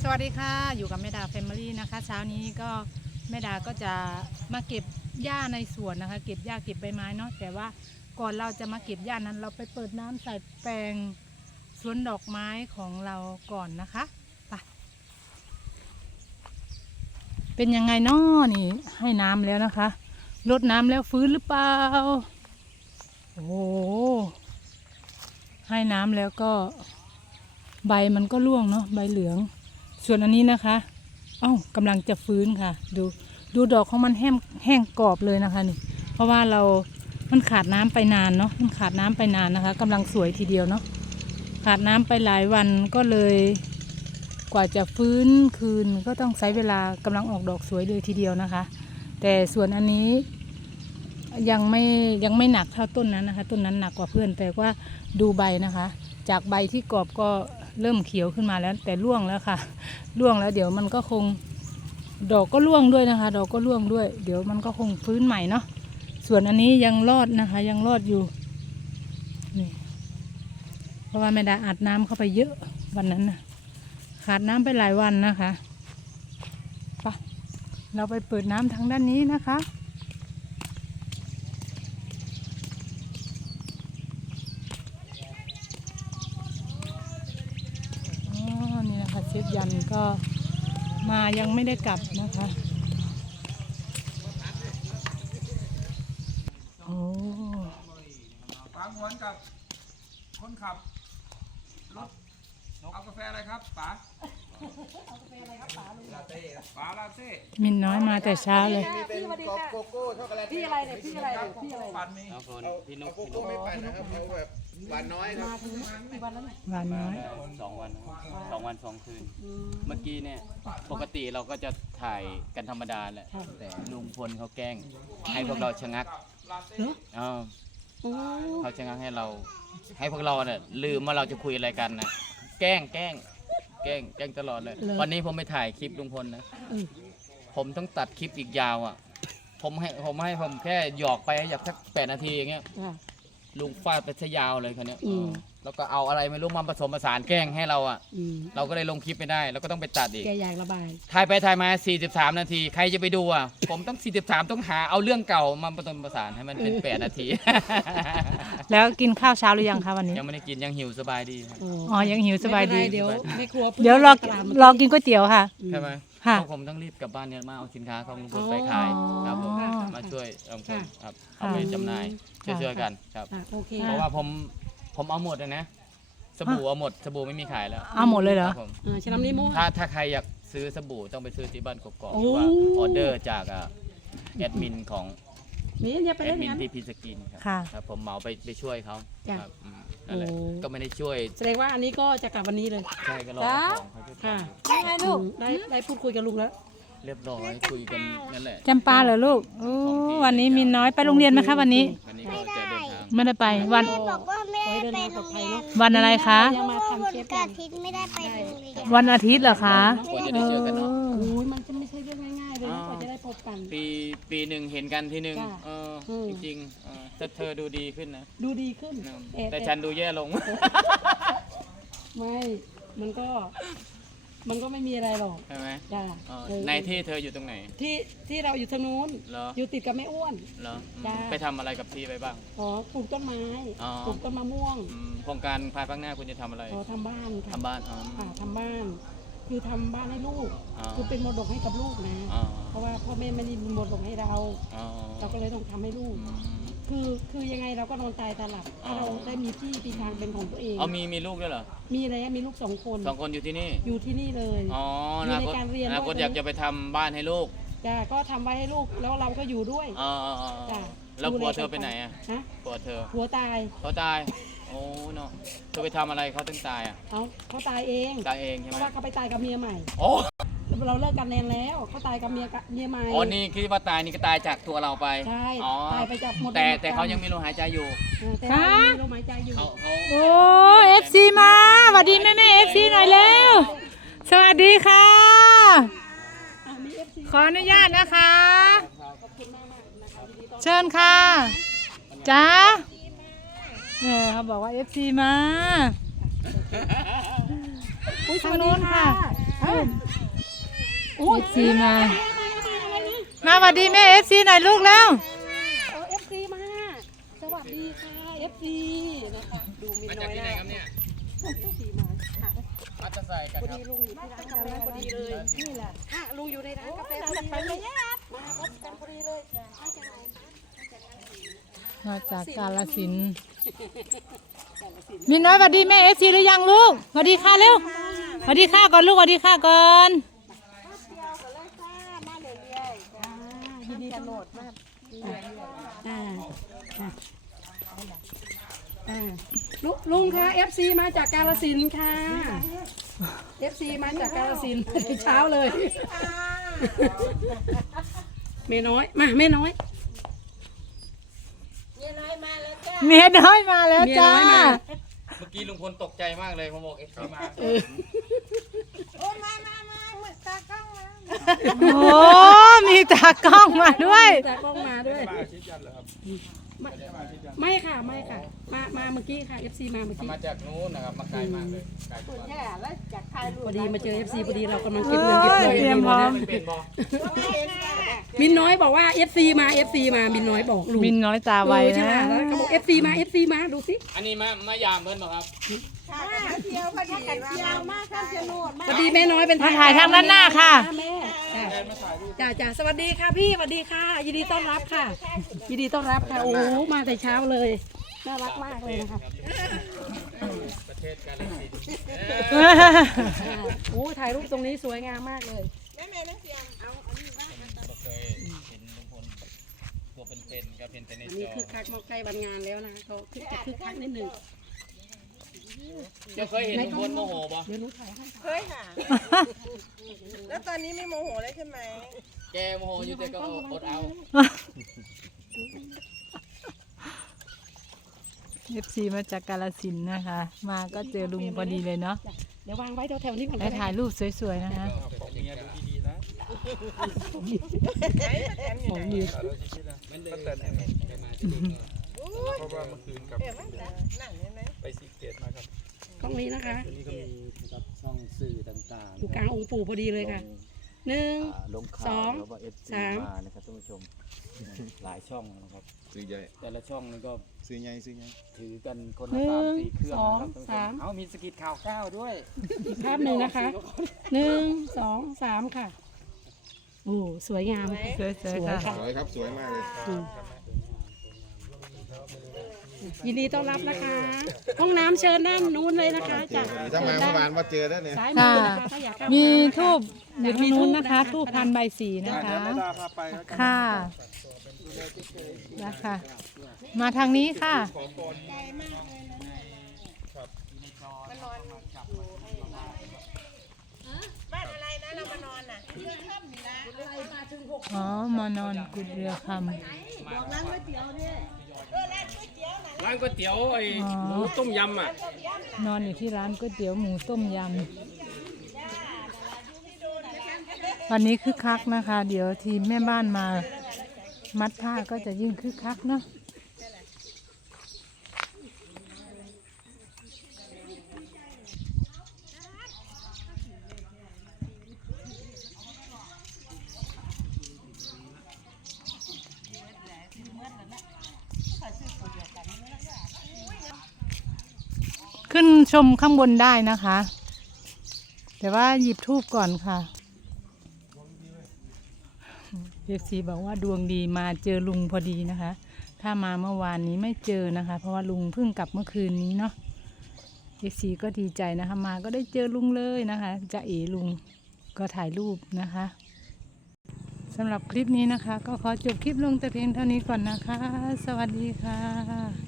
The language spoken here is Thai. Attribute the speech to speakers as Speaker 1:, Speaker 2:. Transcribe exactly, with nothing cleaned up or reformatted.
Speaker 1: วัสดีค่ะอยู่กับแม่ดาแฟมิลี่นะคะเช้านี้ก็แม่ดาก็จะมาเก็บหญ้าในสวนนะคะเก็บหญ้าเก็บใบไม้เนาะแต่ว่าก่อนเราจะมาเก็บหญ้านั้นเราไปเปิดน้ำใส่แปลงสวนดอกไม้ของเราก่อนนะคะไปเป็นยังไงน้อนี่ให้น้ำแล้วนะคะรดน้ำแล้วฟื้นหรือเปล่าโอ้โหให้น้ำแล้วก็ใบมันก็ร่วงเนาะใบเหลืองส่วนอันนี้นะคะเอ้ากำลังจะฟื้นค่ะดูดูดอกของมันแห้งแห้งกรอบเลยนะคะนี่เพราะว่าเรามันขาดน้ำไปนานเนาะมันขาดน้ำไปนานนะคะกำลังสวยทีเดียวเนาะขาดน้ำไปหลายวันก็เลยกว่าจะฟื้นคืนก็ต้องใช้เวลากำลังออกดอกสวยเลยทีเดียวนะคะแต่ส่วนอันนี้ยังไม่ยังไม่หนักเท่าต้นนั้นนะคะต้นนั้นหนักกว่าเพื่อนแต่ว่าดูใบนะคะจากใบที่กรอบก็เริ่มเขียวขึ้นมาแล้วแต่ร่วงแล้วค่ะร่วงแล้วเดี๋ยวมันก็คงดอกก็ร่วงด้วยนะคะดอกก็ร่วงด้วยเดี๋ยวมันก็คงฟื้นใหม่เนาะส่วนอันนี้ยังรอดนะคะยังรอดอยู่นี่เพราะว่าแม่ดาอัดน้ำเข้าไปเยอะวันนั้นนะขาดน้ำไปหลายวันนะคะไปเราไปเปิดน้ำทางด้านนี้นะคะเชฟยันก็มายังไม่ได้กลับนะคะโอ้
Speaker 2: ป๋าหวนกับคนขับรถเอากาแฟอะไรครับป๋าเอากาแฟอะไรครับป๋าลาเต้ป๋าลาเต้
Speaker 1: มินน้อยมาแต่เช้าเลย
Speaker 3: พี่สวัสดีค่ะโกโก้ช็อกโกแลตพี่อะไรเนี่ยพี่อะไรเนี่ยพี่อะไร
Speaker 2: ปั่นนี่
Speaker 3: เอาพี่นกโกโก้ไม่ปั่นนะครับเอาแบบหวานน้อยครับ
Speaker 1: หวานน้อย
Speaker 4: สองวันสองวันสองคืนเมื่อกี้เนี่ยปกติเราก็จะถ่ายกันธรรมดาแหละแต่ลุงพลเขาแกล้งให้พวกเราชะงักเออเขาชะงักให้เราให้พวกเราเนี่ยลืมว่าเราจะคุยอะไรกันนะแกล้งแกล้งแกล้งแกล้งตลอดเลยวันนี้ผมไปถ่ายคลิปลุงพลนะผมต้องตัดคลิปอีกยาวอ่ะผมให้ผมให้ผมแค่หยอกไปอยากสักแปดนาทีอย่างเงี้ยลุงฟาดไปซะยาวเลยคนนี้แล้วก็เอาอะไรไม่รู้มาผสมผสานแกล้งให้เราอ่ะเราก็เลยลงคลิปไม่ได้แล้วก็ต้องไปตัดอีก
Speaker 1: แกอยากระบาย
Speaker 4: ถ่ายไปถ่ายมาสี่สิบสามนาทีใครจะไปดูอ่ะผมต้องสี่สิบสามต้องหาเอาเรื่องเก่ามาผสมผสานให้มันเป็นแปดนาที
Speaker 1: แล้วกินข้าวเช้าหรือยังคะวันนี้
Speaker 4: ยังไม่ได้กินยังหิวสบายดี
Speaker 1: อ๋อยังหิวสบายดี
Speaker 3: เดี๋ยวไม่ครัว
Speaker 1: เดี๋ยวรอรอกินก๋วยเตี๋ยวค่ะ
Speaker 4: ใช่ไหมค่ะผมต้องรีบกลับบ้านเนี่ยมาเอาสินค้าของลุงพลไปขายครับผมมาช่วยลุงพลครับเอาไปจำหน่ายช่วยๆกันครับเพราะว่าผมผมเอาหมดเลยนะสบู่เอาหมดสบู่ไม่มีขายแล้ว
Speaker 1: เอาหมดเลยเหรอ
Speaker 3: ฉะนั้นนี่
Speaker 4: ถ้าถ้าใครอยากซื้อสบู่ต้องไปซื้อที่บ้านกกอกหรือว่าออเดอร์จากแอดมินของแอดมินที่พีสกินครับผมเหมาไปไปช่วยเขาครับนั่นแหละก็ไม่ได้ช่วย
Speaker 3: แสดงว่าอันนี้ก็จะกลับวันนี้เลย
Speaker 4: ใช่ก็รอของเขา
Speaker 3: ค่ะยังไงลูกได้ได้พูดคุยกับลุงแล้ว
Speaker 4: เรียบร้อยคุยกันนั่นแหละ
Speaker 1: จำปาเหรอลูกโอ้วันนี้มินน้อยไปโรงเรียนไหมคะวันนี้
Speaker 4: ไม่ได้
Speaker 1: ไม่ได้ไปวัน
Speaker 5: บอกว่าไม่ได้ไปโรงเรียน
Speaker 1: วันอะไรคะ
Speaker 3: ยังมาทำเชฟ
Speaker 5: วันอาทิตย์ไม่ได้ไปโรงเรียน
Speaker 1: วันอาทิตย์เหรอคะ
Speaker 4: กว่าจะได้เจอกันเนาะ
Speaker 3: โอ้ยมันจะไม่ใช่เรื่องง่ายๆเลยกว่าจะได้พบกัน
Speaker 4: ปีปีหนึ่งเห็นกันทีหนึ่งเออจริงๆแต่เธอดูดีขึ้นนะ
Speaker 3: ดูดีขึ้น
Speaker 4: แต่ฉันดูแย่ลง
Speaker 3: ไม่มันก็มันก็ไม่มีอะไรหรอก
Speaker 4: ใช่ไหม
Speaker 3: จ้า
Speaker 4: ในที่เธออยู่ตรงไหน
Speaker 3: ที่ที่เราอยู่ทางนู้นอยู่ติดกับแม่อ้วน
Speaker 4: เหรอไปทำอะไรกับที่ไปบ้าง
Speaker 3: อ๋อปลูกต้นไม้ปลูกต้นมะม่วง
Speaker 4: โครงการภายภาคหน้าคุณจะทำอะไร
Speaker 3: อ๋อทำบ้าน
Speaker 4: ทำบ้านอ๋อ
Speaker 3: ทำบ้านคือทำบ้านให้ลูกคือเป็นมรดกให้กับลูกนะเพราะว่าพ่อแม่ไม่ได้มีมรดกให้เราเราก็เลยต้องทำให้ลูกคือคือยังไงเราก็นอนตายตาหลับถ้าเราได้มีที่ปีทางเป็นของตัวเอง
Speaker 4: เอามีมีลูกด้วยเหรอ
Speaker 3: มีอะไรมีลูกสองคน
Speaker 4: สองคนอยู่ที่นี่
Speaker 3: อยู่ที่นี่เลย
Speaker 4: อ๋ออยู่ในการเรียนแล้วก็อยากจะไปทำบ้านให้ลูก
Speaker 3: จ้าก็ทำไว้ให้ลูกแล้วเราก็อยู่ด้วย
Speaker 4: อ๋อจ้าแล้วผัวเธอไปไหนอ่ะฮะผัวเธอ
Speaker 3: ผัวตาย
Speaker 4: เขาตายโอ้เนาะเธอไปทำอะไรเขาถึงตายอ่ะ
Speaker 3: เขาเขาตายเอง
Speaker 4: ตายเองใช่ไหม
Speaker 3: เพราะว่าเขาไปตายกับเมียใหม่
Speaker 4: โอ้
Speaker 3: เราเลิกกันแนนแล้วเขาตายกับเมียเมียใหม่
Speaker 4: อ๋อนี่คิดว่าตายนี่ก็ตายจากตัวเราไป
Speaker 3: ใช่ตายไปจากหมด
Speaker 4: แต่แต่เขายังมีลมหายใจอยู่
Speaker 3: แต่เขามีลมหายใจอยู่
Speaker 1: โอ้เอฟซีมาสวัสดีแม่แม่เอฟซีหน่อยเร็วสวัสดีค่ะขออนุญาตนะคะเชิญค่ะจ้าเนี่ยเขาบอกว่าเอฟซีมา
Speaker 3: ทางโน้นค่ะ
Speaker 1: ขึ้นเอฟซีมา มาสวัสดีแม่เอฟซีหน่อยลูกแล้ว
Speaker 3: เอาเอฟซีมาสวัสดีค่ะเอฟซีนะคะดูมิน
Speaker 4: มา
Speaker 3: น้
Speaker 4: จาก
Speaker 3: อย
Speaker 4: ที่ไหน
Speaker 3: นะครับ
Speaker 4: เนี่ย
Speaker 3: เอฟซีมาค่ะ
Speaker 4: มัตใส่กัน
Speaker 3: พอ
Speaker 4: ครั
Speaker 3: ดี
Speaker 4: บ
Speaker 3: ลุงอยู่ที่ร้านกาแฟพอดีเลยนี่แหละอ่ะลุงอยู่ในร้านกาแฟพอดีเลยมาพบกันพอดีเลยมาจากไหนคะ
Speaker 1: มาจากกาลสินธุ์มีน้อยสวัสดีแม่เอฟซีหรือยังลูกสวัสดีค่ะเร็วสวัสดีค่ะก่อนลูกสวัสดีค่ะก่อน
Speaker 3: ยินดีต้อนรับมากอ่าอ่าอ่าลุงลุงคะ เอฟ ซี มาจากกาฬสินธุ์ค่ะ เอฟ ซี มาจากกาฬสินธุ์เช้าเลยเมน้อยมาเมน้อย
Speaker 1: เมียน้อยมาแล้วจ้าเมียน้อยมาแล้วจ้า
Speaker 4: เมื่อกี้ลุงพลตกใจมากเลยผมบอกเอฟซีมา
Speaker 1: โอ้มีตากล้องมาด้วย
Speaker 3: ตากล้องมาด้วย
Speaker 2: มาชิดยันเหรอครับ
Speaker 3: ไม่ไม่ค่ะไม่ค่ะ มามาเมื่อกี้ค่ะ เอฟ ซี มาเมื่อกี้
Speaker 4: มาจากนู้นนะครับมาไกลมากเลยไกลมาก
Speaker 3: พอดีมาเจอ เอฟ ซี พอดีเรากำลังเก็บเงินเก็บทอง
Speaker 1: เตรียมพร้อม
Speaker 4: ไม่เป็นบอ
Speaker 3: มินน้อยบอกว่า เอฟ ซี มา เอฟ ซี มามินน้อยบอกลุง
Speaker 1: มินน้อยตาไว
Speaker 3: เออใช่
Speaker 1: นะ
Speaker 3: แล้วเขาบอก เอฟ ซี มา เอฟ ซี มาดูสิ
Speaker 4: อันนี้มามายามเพิ่นบอกครับ
Speaker 3: สวัสดีแม่น้อยเป็น
Speaker 1: มาถ่ายทางด้านหน้าค่ะ
Speaker 3: แม่จ้าจ้าสวัสดีค่ะพี่สวัสดีค่ะ ยินดีต้อนรับค่ะ ยินดีต้อนรับค่ะโอ้โหมาแต่เช้าเลยน่ารักมากเลยนะคะ
Speaker 4: ประเทศกาลสินธุ์
Speaker 3: อ่าโอ้ถ่ายรูปตรงนี้สวยงามมากเลย
Speaker 4: ก็เคยเห็นลุงพลตัวเป็นๆครับเห็นแต่ใน
Speaker 3: อัน
Speaker 4: จ
Speaker 3: นี้
Speaker 4: อ
Speaker 3: คือคักมาใกล้วันงานแล้วนะคะเขาคือจะคือคักนิดหนึ่ง
Speaker 4: เจ้าเคยเห็นลุงพลโมโหบ่
Speaker 3: เดี๋ยวหนูถ่ายให้
Speaker 6: เคยค่ะ แล้วตอนนี้ไม่โมโหเลยใช่ไหม
Speaker 4: แกโมโหอยู่แต่ก็อดเอา
Speaker 1: เอฟซีมาจากกาลสินธุ์นะคะ มาก็เจอลุงพอดีเลยเนาะ
Speaker 3: เดี๋ยววางไว้แถวๆนี้ก่อน
Speaker 1: ไปถ่ายรูปสวยๆนะคะ
Speaker 2: ของเมียดูดีๆนะ
Speaker 6: ไหนป้าแตนอยู่ไหน
Speaker 2: เราจะคิดนะป้าแตนเนี่ย
Speaker 4: แกมาที่นี่ก็
Speaker 2: เพราะว่าเมื่อคืนกับ
Speaker 6: เดี๋ยวมันจะนั่งใช่ไหม
Speaker 2: ไปซีเกตมาครับ
Speaker 3: กล้องนี้นะคะ
Speaker 4: นี่ก็มีนะครับช่องสื่อต่างๆ
Speaker 3: อยู่กลางองค์ปู่พอดีเลยค่ะหนึ่ง
Speaker 4: ลงข่าว
Speaker 3: สอง
Speaker 4: แล้วก็เอฟซี
Speaker 3: สาม
Speaker 4: มานะครับท่านผู้ชมหลายช่องนะครับ
Speaker 2: ซื้อใหญ่
Speaker 4: แต่ละช่องนี่ก็
Speaker 2: ซื้อใหญ่ซื้อใหญ่
Speaker 4: ถือกันคนละสามสี่เครื่องนะครับ
Speaker 3: หนึ่งสองสาม
Speaker 4: เอามีสกิดข่าวก้าวด้วย
Speaker 3: อีกภาพหนึ่งนะคะหนึ่งสองสามค่ะโอ้สวยงาม
Speaker 1: สวย
Speaker 3: สวย
Speaker 1: ๆค่ะ
Speaker 3: ค่ะ
Speaker 2: สวยครับสวยมากเลย
Speaker 3: ยินดีต้อนรับนะคะ ห้องน้ำเชิญด้านนู้นเลยนะคะจ้ะ
Speaker 2: ถ้ามาเมื่อวานว่าเจอแล้วเนี่ย
Speaker 3: ซ้ายมือนะคะถ้าอยากเข้า
Speaker 1: มี
Speaker 3: มี
Speaker 1: ทูบอยู่ตรงนู้นนะคะทูบพันใบสีนะคะ
Speaker 2: ไม่ได้พาไปแล้วกัน
Speaker 1: ค่ะนะคะมาทางนี้ค่ะ
Speaker 6: บ้านอะไรนะเรามานอนน่ะ
Speaker 1: อ๋อ มานอนกุดเรือค
Speaker 7: ร้านก๋วยเตี๋ยวไอ้
Speaker 1: ำอ๋
Speaker 7: หมู
Speaker 1: อ
Speaker 7: ต้มยำอ่ะ
Speaker 1: นอนอยู่ที่ร้านก๋วยเตี๋ยวหมูต้มยำ วันนี้คึกคักนะคะ เดี๋ยวทีมแม่บ้านมา มัดผ้าก็จะยิ่งคึกคักเนาะ ขึ้นชมข้างบนได้นะคะ แต่ว่าหยิบทูบก่อนค่ะเอฟซีบอกว่าดวงดีมาเจอลุงพอดีนะคะ ถ้ามาเมื่อวานนี้ไม่เจอนะคะ เพราะว่าลุงเพิ่งกลับเมื่อคืนนี้เนาะเอฟซีก็ดีใจนะคะ มาก็ได้เจอลุงเลยนะคะจะเอ๋ลุงก็ถ่ายรูปนะคะสำหรับคลิปนี้นะคะ ก็ขอจบคลิปลงแต่เพียงเท่านี้ก่อนนะคะ สวัสดีค่ะ